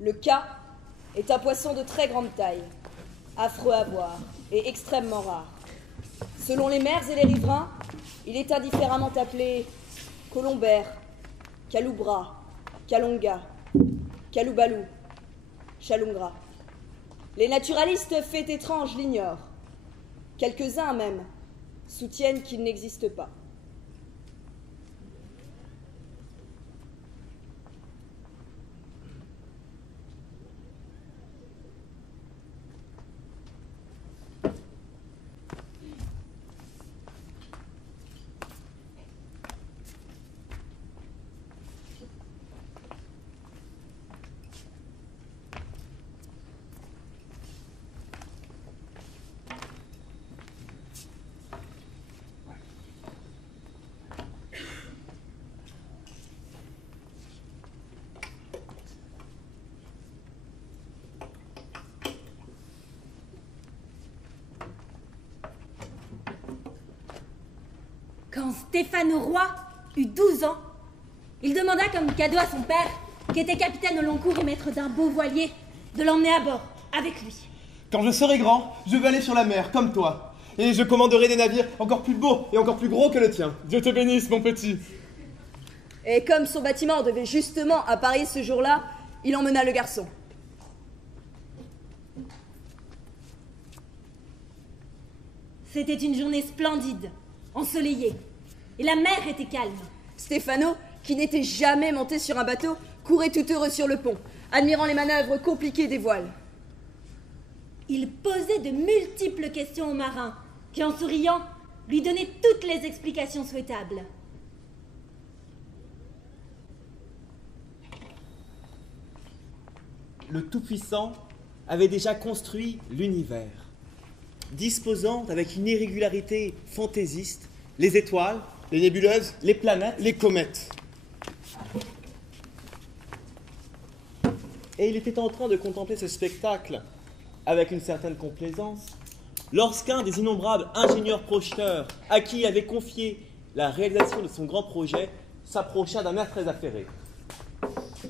Le Ka est un poisson de très grande taille, affreux à voir et extrêmement rare. Selon les mers et les riverains, il est indifféremment appelé colombère, caloubra, calonga, caloubalou, chalungra. Les naturalistes faits étranges l'ignorent. Quelques-uns même soutiennent qu'il n'existe pas. Quand Stéphano Roy eut 12 ans, il demanda comme cadeau à son père, qui était capitaine au long cours et maître d'un beau voilier, de l'emmener à bord, avec lui. Quand je serai grand, je veux aller sur la mer, comme toi. Et je commanderai des navires encore plus beaux et encore plus gros que le tien. Dieu te bénisse, mon petit. Et comme son bâtiment devait justement apparaître ce jour-là, il emmena le garçon. C'était une journée splendide, ensoleillée, et la mer était calme. Stéphano, qui n'était jamais monté sur un bateau, courait tout heureux sur le pont, admirant les manœuvres compliquées des voiles. Il posait de multiples questions au marin, qui en souriant, lui donnait toutes les explications souhaitables. Le Tout-Puissant avait déjà construit l'univers, disposant avec une irrégularité fantaisiste les étoiles, Les nébuleuses, les planètes, les comètes. et il était en train de contempler ce spectacle avec une certaine complaisance, lorsqu'un des innombrables ingénieurs projeteurs à qui il avait confié la réalisation de son grand projet s'approcha d'un air très affairé.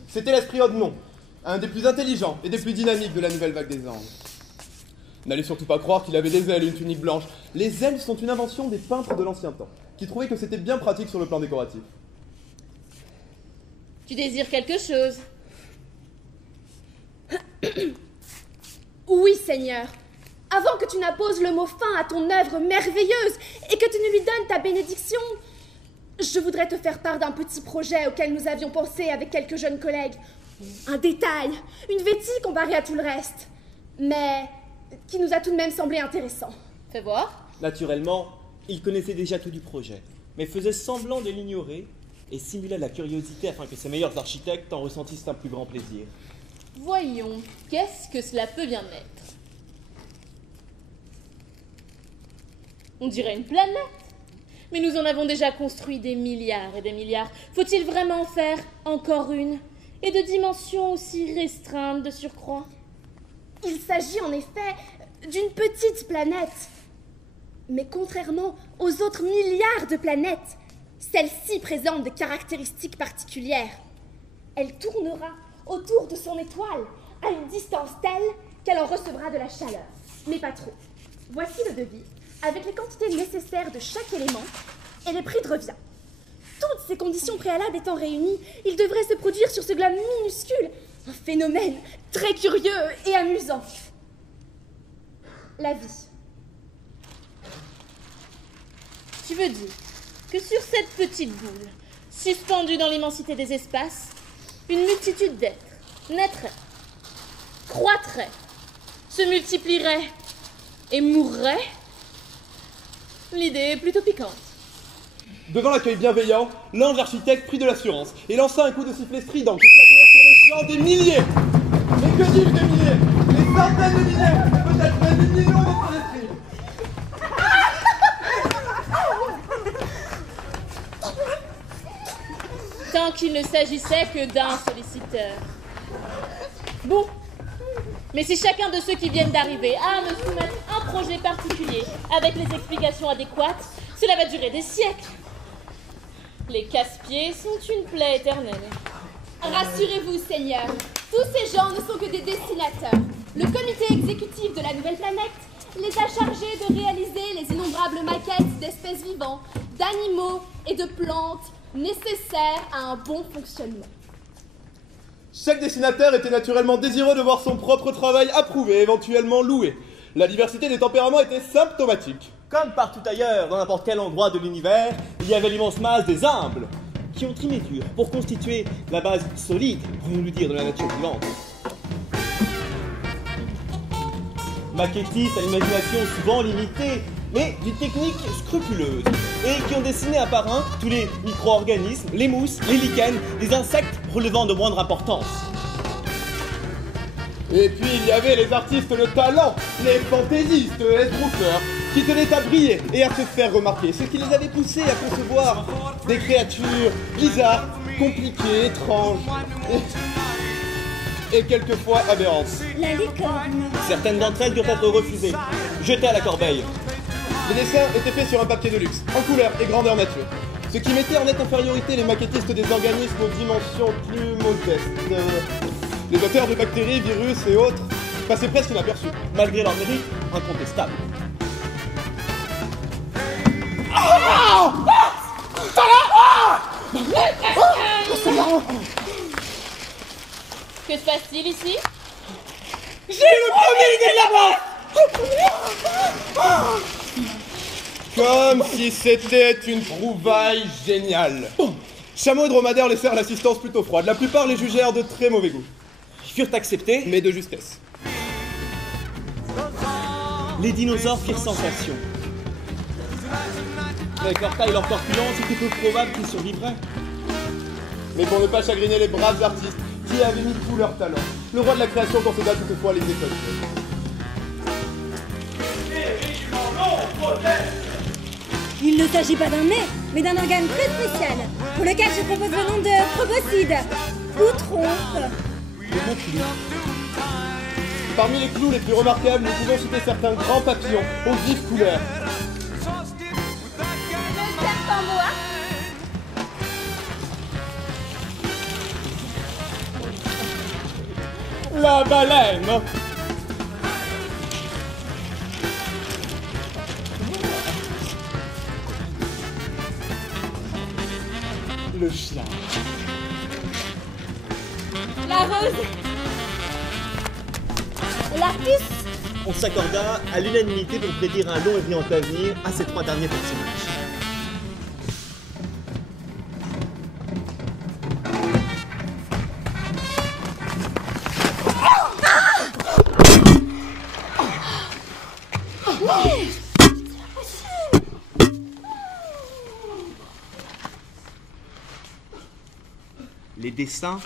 C'était l'esprit Odnon, un des plus intelligents et des plus dynamiques de la nouvelle vague des Andes. N'allez surtout pas croire qu'il avait des ailes et une tunique blanche. Les ailes sont une invention des peintres de l'ancien temps, qui trouvaient que c'était bien pratique sur le plan décoratif. Tu désires quelque chose? Oui, Seigneur. Avant que tu n'apposes le mot fin à ton œuvre merveilleuse et que tu ne lui donnes ta bénédiction, je voudrais te faire part d'un petit projet auquel nous avions pensé avec quelques jeunes collègues. Un détail, une vétille comparée à tout le reste, mais qui nous a tout de même semblé intéressant. Fais voir. Naturellement, il connaissait déjà tout du projet, mais faisait semblant de l'ignorer et simulait la curiosité afin que ses meilleurs architectes en ressentissent un plus grand plaisir. Voyons, qu'est-ce que cela peut bien être? On dirait une planète. Mais nous en avons déjà construit des milliards et des milliards. Faut-il vraiment en faire encore une? Et de dimensions aussi restreintes de surcroît? Il s'agit en effet d'une petite planète. Mais contrairement aux autres milliards de planètes, celle-ci présente des caractéristiques particulières. Elle tournera autour de son étoile à une distance telle qu'elle en recevra de la chaleur, mais pas trop. Voici le devis, avec les quantités nécessaires de chaque élément et les prix de revient. Toutes ces conditions préalables étant réunies, il devrait se produire sur ce globe minuscule un phénomène très curieux et amusant. La vie. Tu veux dire que sur cette petite boule, suspendue dans l'immensité des espaces, une multitude d'êtres naîtrait, croîtrait, se multiplierait et mourrait? L'idée est plutôt piquante. Devant l'accueil bienveillant, l'ange architecte prit de l'assurance et lança un coup de sifflet strident qui fit accourir sur le champ des milliers. Mais que dis-je des milliers? Des centaines de milliers, peut-être même des millions d'entre esprits. Tant qu'il ne s'agissait que d'un solliciteur. Bon. Mais si chacun de ceux qui viennent d'arriver a à me soumettre un projet particulier avec les explications adéquates, cela va durer des siècles. Les casse-pieds sont une plaie éternelle. Rassurez-vous, Seigneur, tous ces gens ne sont que des dessinateurs. Le comité exécutif de la nouvelle planète les a chargés de réaliser les innombrables maquettes d'espèces vivantes, d'animaux et de plantes nécessaires à un bon fonctionnement. Chaque dessinateur était naturellement désireux de voir son propre travail approuvé, éventuellement loué. La diversité des tempéraments était symptomatique. Comme partout ailleurs, dans n'importe quel endroit de l'univers, il y avait l'immense masse des humbles, qui ont trimé dur pour constituer la base solide, pourrions-nous dire, de la nature vivante. Maquettistes à l'imagination souvent limitée, mais d'une technique scrupuleuse, et qui ont dessiné un par un tous les micro-organismes, les mousses, les lichens, les insectes relevant de moindre importance. Et puis il y avait les artistes de talent, les fantaisistes, esbroufeurs, qui tenaient à briller et à se faire remarquer, ce qui les avait poussés à concevoir des créatures bizarres, compliquées, étranges et quelquefois aberrantes. La licorne. Certaines d'entre elles durent être refusées, jetées à la corbeille. Les dessins étaient faits sur un papier de luxe, en couleur et grandeur nature, ce qui mettait en nette infériorité les maquettistes des organismes aux dimensions plus modestes. Les auteurs de bactéries, virus et autres passaient presque inaperçus. Malgré leur mérite incontestable. Que se passe-t-il ici? Comme si c'était une trouvaille géniale. Chameaux et dromadaires laissèrent l'assistance plutôt froide. La plupart les jugèrent de très mauvais goût. Ils furent acceptés, Mais de justesse. les dinosaures firent sensation. Avec leur taille et leur corpulence, il était peu probable qu'ils survivraient. Mais pour ne pas chagriner les braves artistes qui avaient mis tout leur talent, le roi de la création concéda toutefois les écoles. Il ne s'agit pas d'un nez, mais d'un organe très spécial, pour lequel je propose le nom de proboscide, ou trompe. Parmi les clous les plus remarquables, nous pouvons citer certains grands papillons aux vives couleurs. Le serpent boa, La baleine. Le chien. la rose, la puce, On s'accorda à l'unanimité pour prédire un long et brillant avenir à ces trois derniers personnages. Les dessins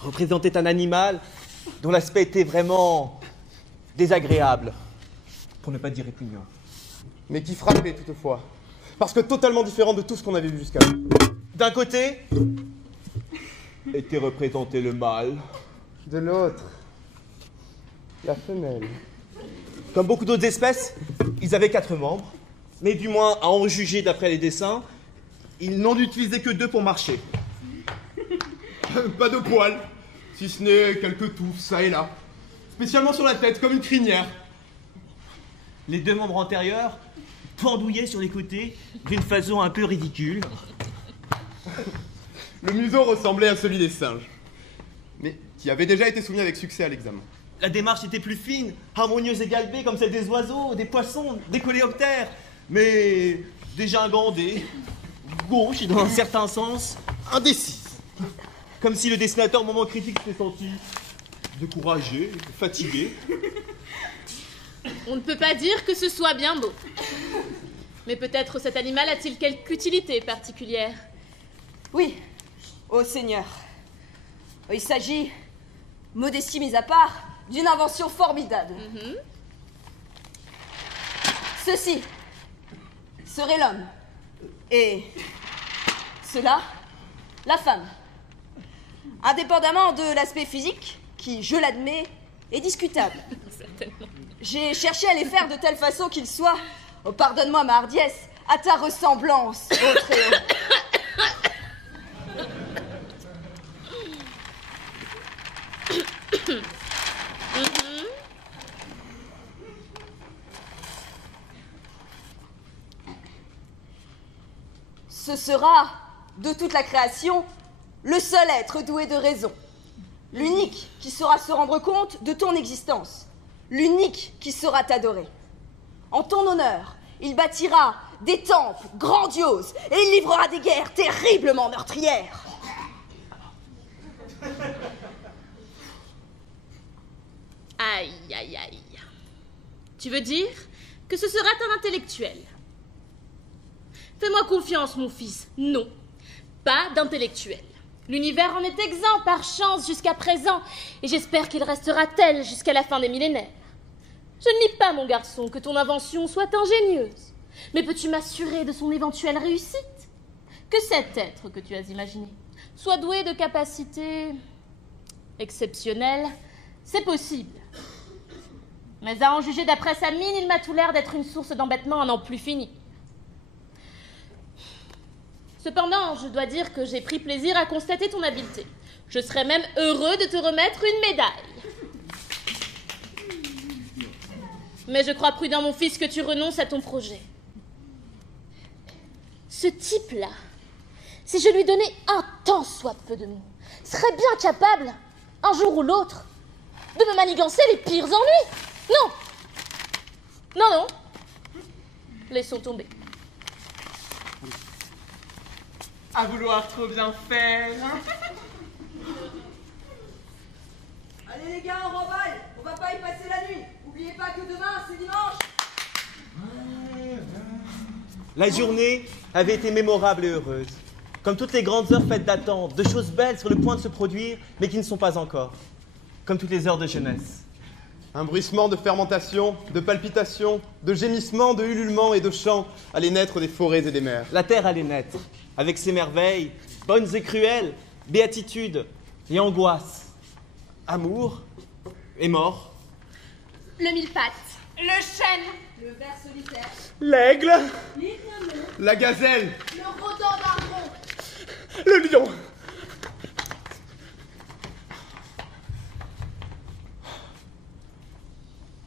représentaient un animal dont l'aspect était vraiment désagréable, pour ne pas dire répugnant. Mais qui frappait toutefois. Parce que totalement différent de tout ce qu'on avait vu jusqu'à là. D'un côté était représenté le mâle. De l'autre, la femelle. Comme beaucoup d'autres espèces, ils avaient 4 membres, mais du moins, à en juger d'après les dessins, ils n'en utilisaient que 2 pour marcher. Pas de poils, si ce n'est quelques touffes, ça et là. Spécialement sur la tête, comme une crinière. Les 2 membres antérieurs pendouillaient sur les côtés d'une façon un peu ridicule. Le museau ressemblait à celui des singes, mais qui avait déjà été soumis avec succès à l'examen. La démarche était plus fine, harmonieuse et galbée comme celle des oiseaux, des poissons, des coléoptères, mais dégingandée, gauche et dans un certain sens, indécise. Comme si le dessinateur au moment critique s'était senti découragé, fatigué. On ne peut pas dire que ce soit bien beau. Mais peut-être cet animal a-t-il quelque utilité particulière? Oui, ô Seigneur. Il s'agit modestie mise à part, d'une invention formidable. Ceci serait l'homme, et cela, la femme. Indépendamment de l'aspect physique, qui, je l'admets, est discutable. J'ai cherché à les faire de telle façon qu'ils soient, oh, pardonne-moi ma hardiesse, à ta ressemblance, ô Très-Haut. Ce sera, de toute la création, le seul être doué de raison. L'unique qui saura se rendre compte de ton existence. L'unique qui saura t'adorer. En ton honneur, il bâtira des temples grandioses et il livrera des guerres terriblement meurtrières. Aïe, aïe, aïe. Tu veux dire que ce sera un intellectuel? Fais-moi confiance, mon fils. Non, pas d'intellectuel. L'univers en est exempt par chance jusqu'à présent, et j'espère qu'il restera tel jusqu'à la fin des millénaires. Je ne nie pas, mon garçon, que ton invention soit ingénieuse, mais peux-tu m'assurer de son éventuelle réussite? Que cet être que tu as imaginé soit doué de capacités exceptionnelles, c'est possible. Mais à en juger d'après sa mine, il m'a tout l'air d'être une source d'embêtement à n'en plus finir. Cependant, je dois dire que j'ai pris plaisir à constater ton habileté. Je serais même heureux de te remettre une médaille. Mais je crois prudent, mon fils, que tu renonces à ton projet. Ce type-là, si je lui donnais un tant soit peu de mots, serait bien capable, un jour ou l'autre, de me manigancer les pires ennuis. Non, non, non. Laissons tomber. À vouloir trop bien faire. Allez les gars, on remballe. On va pas y passer la nuit. Oubliez pas que demain, c'est dimanche. La journée avait été mémorable et heureuse. Comme toutes les grandes heures faites d'attente, de choses belles sur le point de se produire, mais qui ne sont pas encore. Comme toutes les heures de jeunesse. Un bruissement de fermentation, de palpitations, de gémissements, de ululements et de chants allaient naître des forêts et des mers. La terre allait naître, avec ses merveilles, bonnes et cruelles, béatitude et angoisse, amour et mort. Le mille-pattes. Le chêne. Le ver solitaire. L'aigle, La gazelle, Le rhododendron. le lion.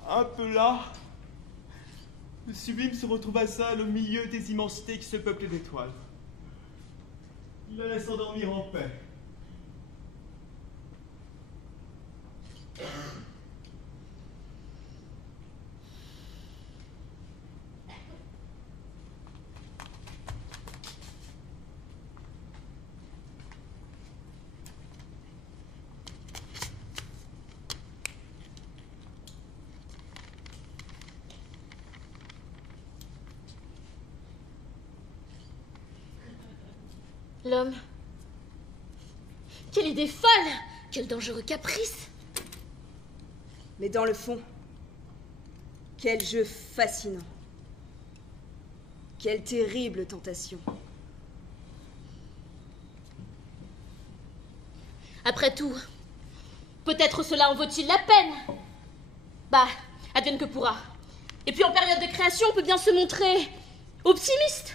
Un peu là, le sublime se retrouva seul au milieu des immensités qui se peuplaient d'étoiles. Il allait s'endormir en paix. L'homme. Quelle idée folle! Quel dangereux caprice! Mais dans le fond, quel jeu fascinant. Quelle terrible tentation. Après tout, peut-être cela en vaut-il la peine. Bah, advienne que pourra. Et puis en période de création, on peut bien se montrer optimiste.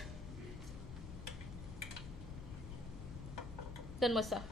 Donne-moi ça.